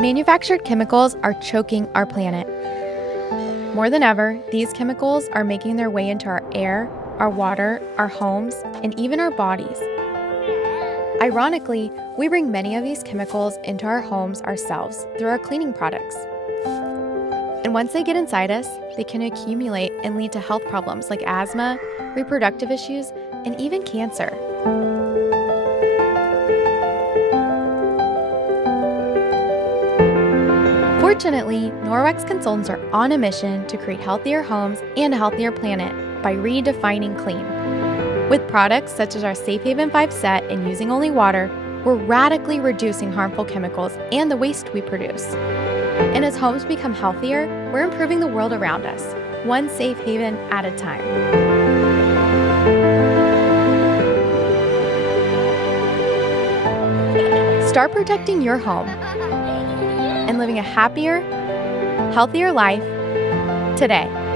Manufactured chemicals are choking our planet. More than ever, these chemicals are making their way into our air, our water, our homes, and even our bodies. Ironically, we bring many of these chemicals into our homes ourselves through our cleaning products. And once they get inside us, they can accumulate and lead to health problems like asthma, reproductive issues, and even cancer. Fortunately, Norwex consultants are on a mission to create healthier homes and a healthier planet by redefining clean. With products such as our Safe Haven 5 set and using only water, we're radically reducing harmful chemicals and the waste we produce. And as homes become healthier, we're improving the world around us, one safe haven at a time. Start protecting your home and living a happier, healthier life today.